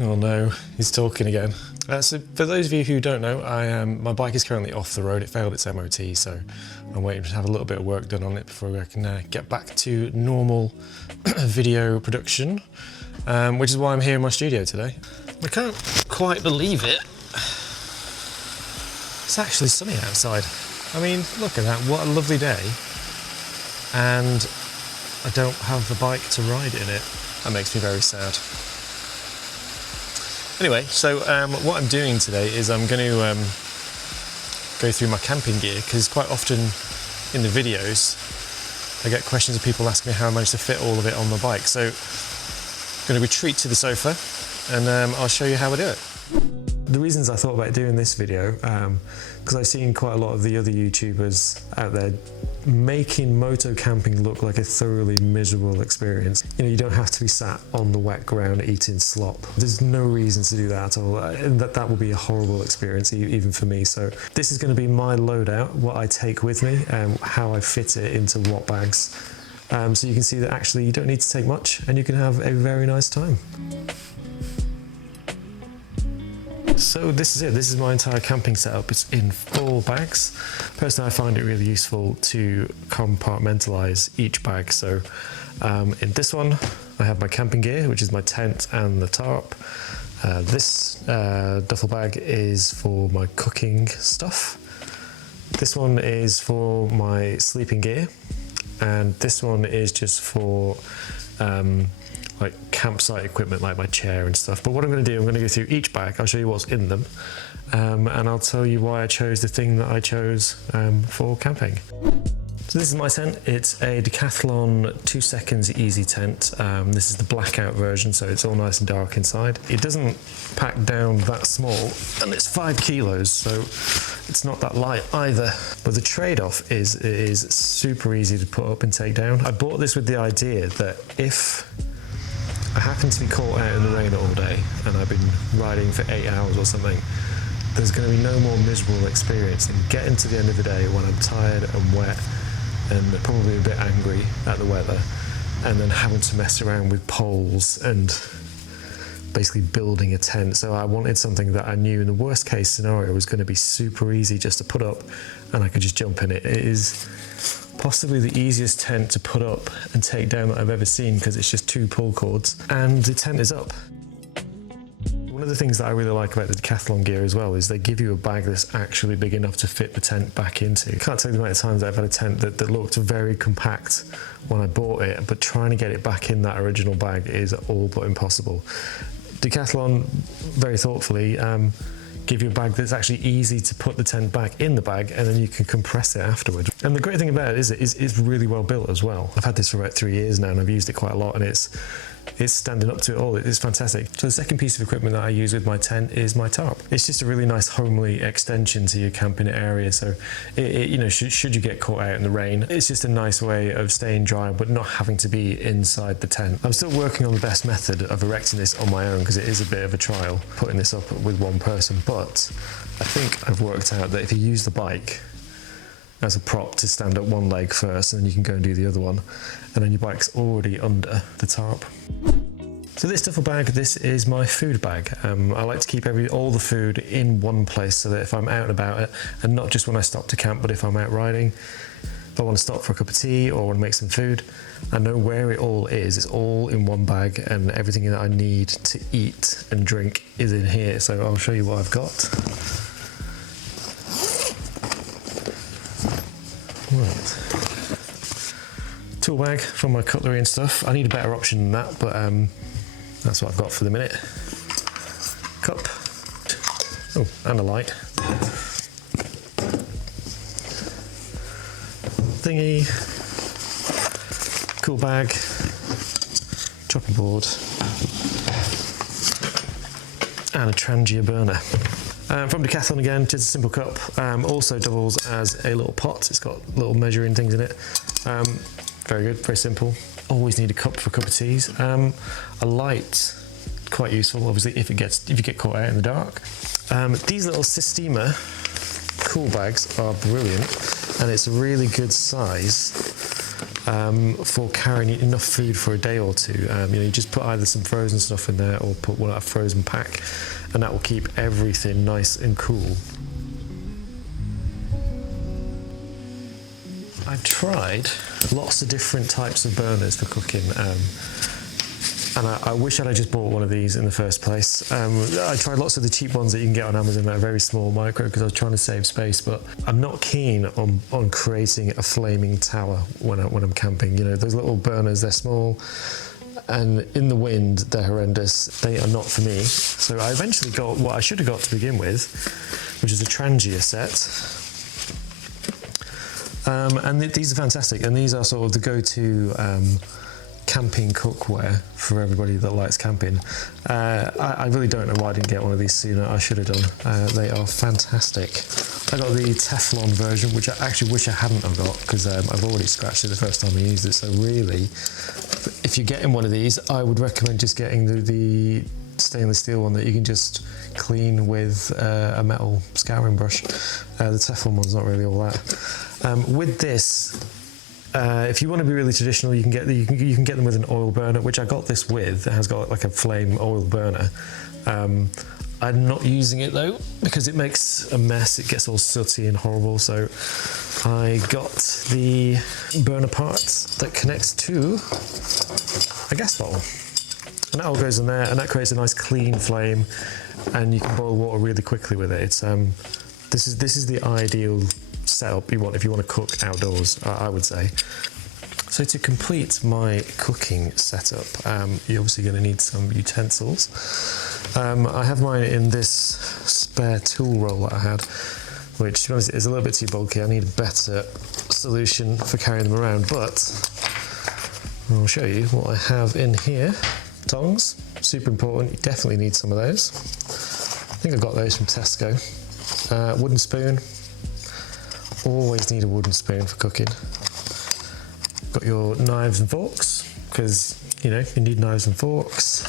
Oh no, he's talking again. So for those of you who don't know, my bike is currently off the road. It failed its MOT, so I'm waiting to have a little bit of work done on it before I can get back to normal video production, which is why I'm here in my studio today. I can't quite believe it. It's actually sunny outside. I mean, look at that, what a lovely day. And I don't have the bike to ride in it. That makes me very sad. Anyway, so what I'm doing today is I'm going to go through my camping gear, because quite often in the videos I get questions of people asking me how I managed to fit all of it on the bike. So I'm going to retreat to the sofa and I'll show you how I do it. The reasons I thought about doing this video, because I've seen quite a lot of the other YouTubers out there making moto camping look like a thoroughly miserable experience. You know, you don't have to be sat on the wet ground eating slop. There's no reason to do that at all, and that will be a horrible experience even for me. So this is going to be my loadout, what I take with me, and how I fit it into what bags. So you can see that actually you don't need to take much and you can have a very nice time. So this is it, this is my entire camping setup. It's in 4 bags. Personally, I find it really useful to compartmentalise each bag. So in this one, I have my camping gear, which is my tent and the tarp. This duffel bag is for my cooking stuff. This one is for my sleeping gear. And this one is just for like campsite equipment, like my chair and stuff. But what I'm going to do, I'm going to go through each bag, I'll show you what's in them, and I'll tell you why I chose the thing that I chose for camping. So this is my tent. It's a Decathlon 2 seconds easy tent. This is the blackout version, so it's all nice and dark inside. It doesn't pack down that small, and it's 5 kilos, so it's not that light either. But the trade-off is it is super easy to put up and take down. I bought this with the idea that if I happen to be caught out in the rain all day and I've been riding for 8 hours or something, there's going to be no more miserable experience than getting to the end of the day when I'm tired and wet and probably a bit angry at the weather, and then having to mess around with poles and basically building a tent. So I wanted something that I knew in the worst case scenario was going to be super easy just to put up and I could just jump in it. It is possibly the easiest tent to put up and take down that I've ever seen, because it's just 2 pull cords and the tent is up. One of the things that I really like about the Decathlon gear as well is they give you a bag that's actually big enough to fit the tent back into. I can't tell you the amount of times I've had a tent that looked very compact when I bought it, but trying to get it back in that original bag is all but impossible. Decathlon very thoughtfully give you a bag that's actually easy to put the tent back in the bag, and then you can compress it afterwards. And the great thing about it is it's really well built as well. I've had this for about 3 years now and I've used it quite a lot, and it's standing up to it all. It's fantastic. So the second piece of equipment that I use with my tent is my tarp. It's just a really nice homely extension to your camping area. So you know, should you get caught out in the rain, it's just a nice way of staying dry but not having to be inside the tent. I'm still working on the best method of erecting this on my own, because it is a bit of a trial putting this up with one person, but I think I've worked out that if you use the bike as a prop to stand up one leg first, and then you can go and do the other one, and then your bike's already under the tarp. So this duffel bag, this is my food bag. I like to keep all the food in one place, so that if I'm out and about, and not just when I stop to camp, but if I'm out riding, if I want to stop for a cup of tea or want to make some food, I know where it all is. It's all in one bag, and everything that I need to eat and drink is in here. So I'll show you what I've got. Right. Tool bag for my cutlery and stuff. I need a better option than that, but that's what I've got for the minute. Cup. Oh, and a light. Thingy. Cool bag. Chopping board. And a Trangia burner. From Decathlon again, just a simple cup. Also doubles as a little pot. It's got little measuring things in it. Very good, very simple. Always need a cup for a cup of teas. A light, quite useful, obviously, if you get caught out in the dark. These little Sistema cool bags are brilliant, and it's a really good size for carrying enough food for a day or two. You know, you just put either some frozen stuff in there or put a frozen pack, and that will keep everything nice and cool. I've tried lots of different types of burners for cooking, and I wish I'd just bought one of these in the first place. I tried lots of the cheap ones that you can get on Amazon that are very small, micro, because I was trying to save space, but I'm not keen on creating a flaming tower when I'm camping. You know, those little burners, they're small, and in the wind, they're horrendous. They are not for me. So I eventually got what I should have got to begin with, which is a Trangia set. And these are fantastic, and these are sort of the go-to camping cookware for everybody that likes camping. I really don't know why I didn't get one of these sooner. I should have done. They are fantastic. I got the Teflon version, which I actually wish I hadn't have got, because I've already scratched it the first time I used it. So really, if you're getting one of these, I would recommend just getting the stainless steel one that you can just clean with a metal scouring brush. The Teflon one's not really all that. With this, if you want to be really traditional, you can get them with an oil burner, which I got this with. It has got like a flame oil burner. I'm not using it though, because it makes a mess. It gets all sooty and horrible. So I got the burner part that connects to a gas bottle. And that all goes in there, and that creates a nice clean flame, and you can boil water really quickly with it. It's this is the ideal setup you want if you want to cook outdoors, I would say. So to complete my cooking setup, you're obviously going to need some utensils. I have mine in this spare tool roll that I had, which to be honest is a little bit too bulky. I need a better solution for carrying them around, but I'll show you what I have in here. Tongs, super important, you definitely need some of those. I think I got those from Tesco. Wooden spoon, always need a wooden spoon for cooking. Got your knives and forks, because you know you need knives and forks.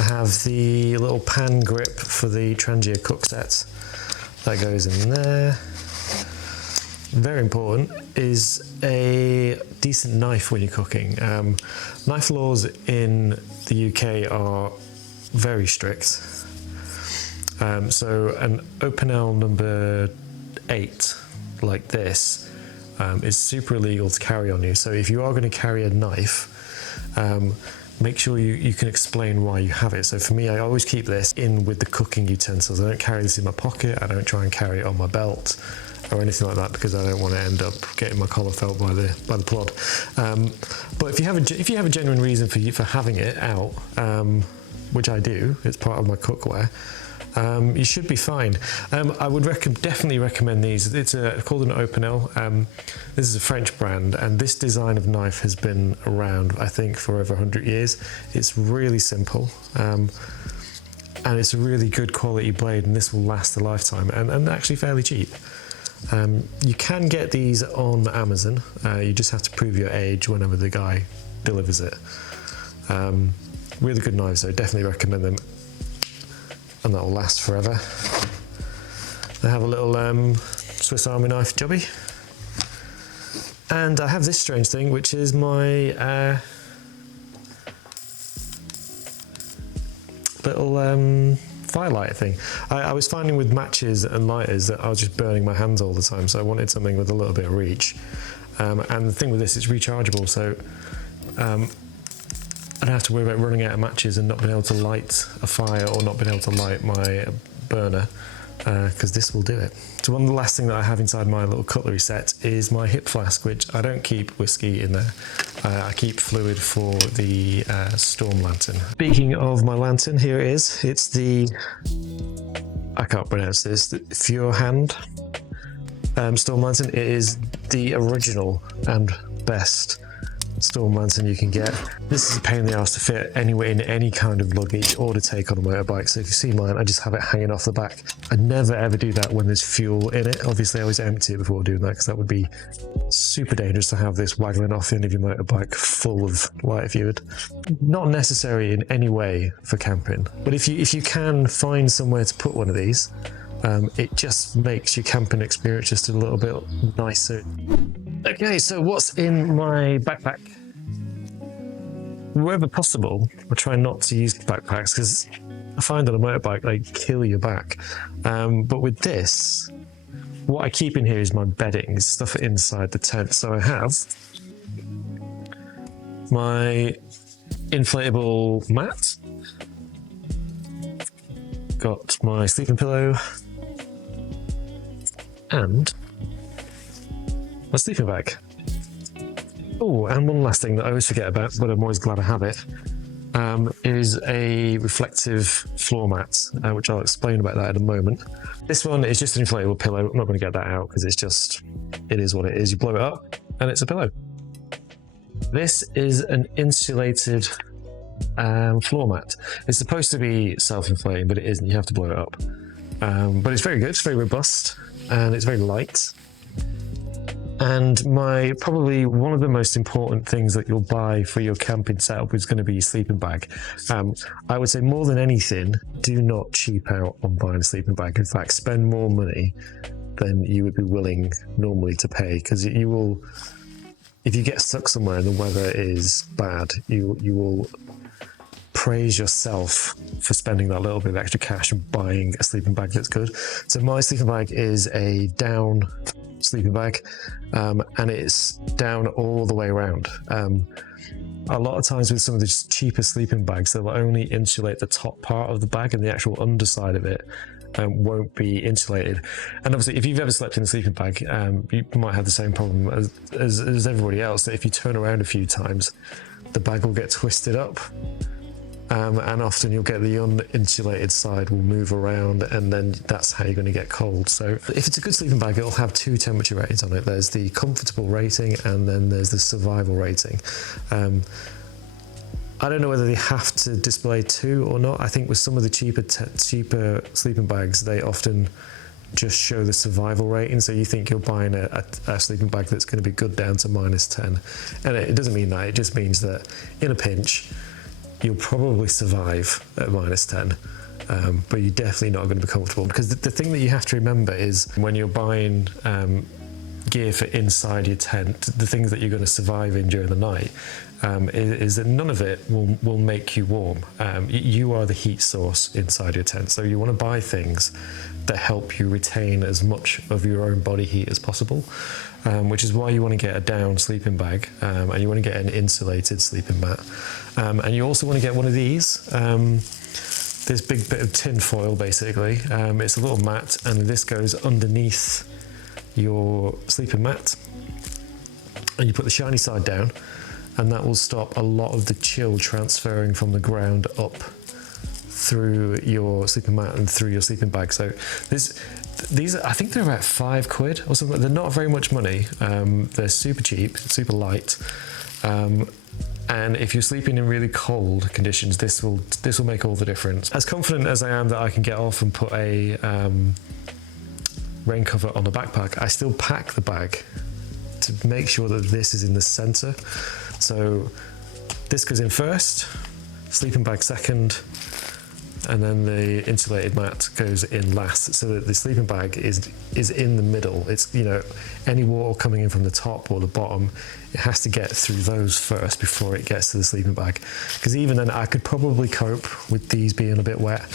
I have the little pan grip for the Trangia cook set, that goes in there. Very important is a decent knife when you're cooking. Knife laws in the UK are very strict. So an Opinel number 8 like this is super illegal to carry on you. So if you are going to carry a knife, make sure you can explain why you have it. So for me, I always keep this in with the cooking utensils. I don't carry this in my pocket. I don't try and carry it on my belt or anything like that, because I don't want to end up getting my collar felt by the plod. But if you have a genuine reason for having it out, which I do, it's part of my cookware, you should be fine. I would definitely recommend these. It's called an Opinel. This is a French brand, and this design of knife has been around, I think, for over 100 years. It's really simple, and it's a really good quality blade, and this will last a lifetime, and actually fairly cheap. You can get these on Amazon. You just have to prove your age whenever the guy delivers it. Really good knives, so definitely recommend them, and that will last forever. I have a little Swiss Army knife jobby, and I have this strange thing, which is my little firelight thing. I was finding with matches and lighters that I was just burning my hands all the time, so I wanted something with a little bit of reach. And the thing with this, it's rechargeable, so I don't have to worry about running out of matches and not being able to light a fire, or not being able to light my burner, because this will do it. So one of the last thing that I have inside my little cutlery set is my hip flask, which I don't keep whiskey in there. I keep fluid for the storm lantern. Speaking of my lantern, here it is. It's the, I can't pronounce this, the Furhand storm lantern. It is the original and best storm lantern you can get. This is a pain in the ass to fit anywhere in any kind of luggage or to take on a motorbike. So if you see mine, I just have it hanging off the back. I never ever do that when there's fuel in it. Obviously I always empty it before doing that, because that would be super dangerous to have this waggling off the end of your motorbike full of light fluid. Not necessary in any way for camping, but if you can find somewhere to put one of these, it just makes your camping experience just a little bit nicer. Okay, so what's in my backpack? Wherever possible, I try not to use backpacks because I find on a motorbike they kill your back. But with this, what I keep in here is my bedding, stuff inside the tent. So I have my inflatable mat, got my sleeping pillow, and my sleeping bag. Oh, and one last thing that I always forget about, but I'm always glad I have it, is a reflective floor mat, which I'll explain about that in a moment. This one is just an inflatable pillow. I'm not going to get that out because it is what it is. You blow it up and it's a pillow. This is an insulated floor mat. It's supposed to be self-inflating, but it isn't. You have to blow it up. But it's very good. It's very robust and it's very light. And probably one of the most important things that you'll buy for your camping setup is going to be your sleeping bag. I would say more than anything, do not cheap out on buying a sleeping bag. In fact, spend more money than you would be willing normally to pay, because you will, if you get stuck somewhere and the weather is bad, you will praise yourself for spending that little bit of extra cash and buying a sleeping bag that's good. So my sleeping bag is a down sleeping bag, and it's down all the way around. A lot of times with some of the cheaper sleeping bags, they'll only insulate the top part of the bag and the actual underside of it won't be insulated. And obviously, if you've ever slept in a sleeping bag, you might have the same problem as everybody else, that if you turn around a few times, the bag will get twisted up. And often you'll get the uninsulated side will move around, and then that's how you're going to get cold. So if it's a good sleeping bag, it'll have two temperature ratings on it. There's the comfortable rating and then there's the survival rating. I don't know whether they have to display two or not. I think with some of the cheaper sleeping bags, they often just show the survival rating. So you think you're buying a sleeping bag that's going to be good down to -10. And it doesn't mean that. It just means that in a pinch, you'll probably survive at -10, but you're definitely not going to be comfortable. Because the thing that you have to remember is when you're buying gear for inside your tent, the things that you're going to survive in during the night, is that none of it will make you warm. You are the heat source inside your tent, so you want to buy things that help you retain as much of your own body heat as possible. Which is why you want to get a down sleeping bag, and you want to get an insulated sleeping mat, and you also want to get one of these, this big bit of tin foil basically. It's a little mat, and this goes underneath your sleeping mat, and you put the shiny side down, and that will stop a lot of the chill transferring from the ground up through your sleeping mat and through your sleeping bag. So these I think they're about £5 or something. They're not very much money. They're super cheap, super light, and if you're sleeping in really cold conditions, this will make all the difference. As confident as I am that I can get off and put a rain cover on the backpack, I still pack the bag to make sure that this is in the center. So this goes in first, sleeping bag second, and then the insulated mat goes in last, so that the sleeping bag is in the middle. It's, you know, any water coming in from the top or the bottom, it has to get through those first before it gets to the sleeping bag. Because even then, I could probably cope with these being a bit wet,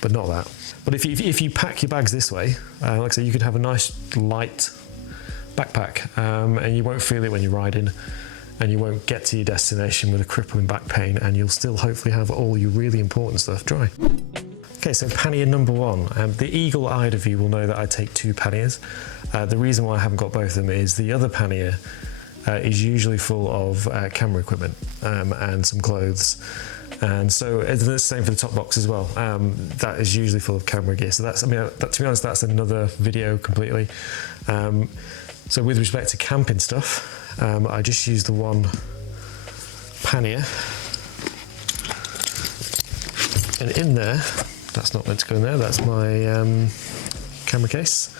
but not that. But if you pack your bags this way, like I say, you could have a nice light backpack, and you won't feel it when you're riding, and you won't get to your destination with a crippling back pain, and you'll still hopefully have all your really important stuff dry. Okay, so pannier number one. The eagle-eyed of you will know that I take 2 panniers. The reason why I haven't got both of them is the other pannier is usually full of camera equipment and some clothes. And so it's the same for the top box as well. That is usually full of camera gear. So that's, I mean, to be honest, that's another video completely. So with respect to camping stuff, I just use the one pannier, and in there, that's not meant to go in there, that's my camera case.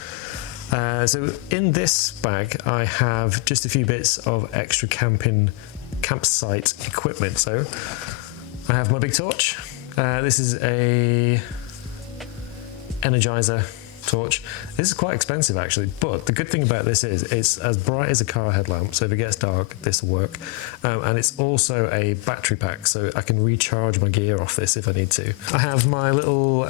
So in this bag, I have just a few bits of extra campsite equipment. So I have my big torch. This is a Energizer torch. This is quite expensive actually, but the good thing about this is it's as bright as a car headlamp, so if it gets dark this will work, and it's also a battery pack, so I can recharge my gear off this if I need to. I have my little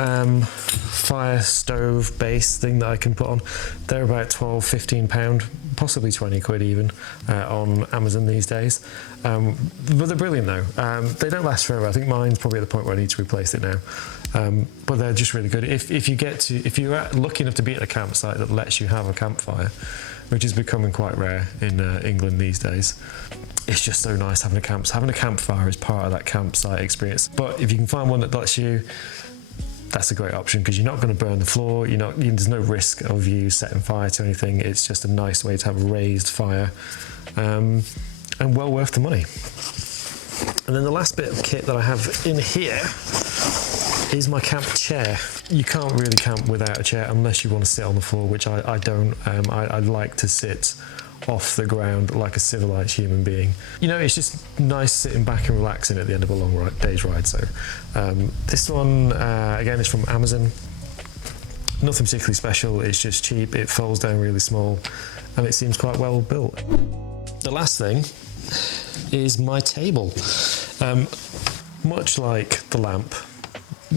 fire stove base thing that I can put on. They're about £12–15, possibly 20 quid even, on Amazon these days, but they're brilliant though. They don't last forever. I think mine's probably at the point where I need to replace it now. But they're just really good. If you're lucky enough to be at a campsite that lets you have a campfire, which is becoming quite rare in England these days, it's just so nice having a campfire is part of that campsite experience. But if you can find one that lets you, that's a great option, because you're not going to burn the floor. There's no risk of you setting fire to anything. It's just a nice way to have a raised fire, and well worth the money. And then the last bit of kit that I have in here is my camp chair. You can't really camp without a chair unless you want to sit on the floor, which I don't. I like to sit off the ground like a civilized human being. It's just nice sitting back and relaxing at the end of a long day's ride. So this one, again, is from Amazon. Nothing particularly special, it's just cheap, it folds down really small, and it seems quite well built. The last thing is my table. Much like the lamp,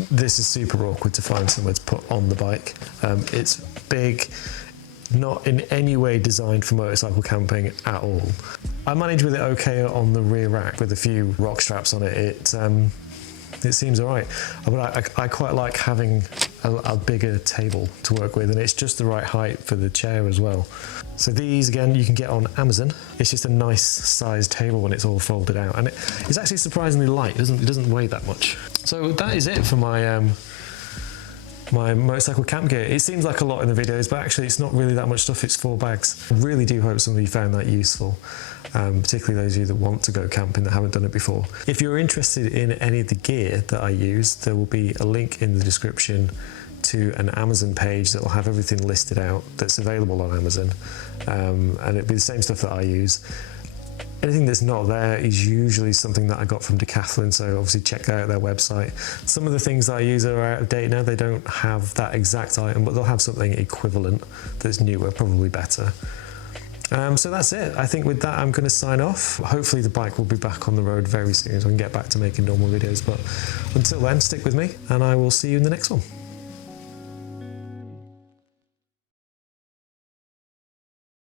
this is super awkward to find somewhere to put on the bike. It's big, not in any way designed for motorcycle camping at all. I manage with it okay on the rear rack with a few rock straps on it. It seems alright, but I quite like having a bigger table to work with, and it's just the right height for the chair as well. So these, again, you can get on Amazon. It's just a nice sized table when it's all folded out, and it's actually surprisingly light. It doesn't weigh that much. So that is it for my my motorcycle camp gear. It seems like a lot in the videos, but actually it's not really that much stuff. It's 4 bags. I really do hope some of you found that useful, particularly those of you that want to go camping that haven't done it before. If you're interested in any of the gear that I use, there will be a link in the description to an Amazon page that will have everything listed out that's available on Amazon, and it'll be the same stuff that I use. Anything that's not there is usually something that I got from Decathlon, so obviously check out their website. Some of the things that I use are out of date now. They don't have that exact item, but they'll have something equivalent that's newer, probably better. So that's it. I think with that I'm going to sign off. Hopefully the bike will be back on the road very soon so I can get back to making normal videos, but until then, stick with me and I will see you in the next one.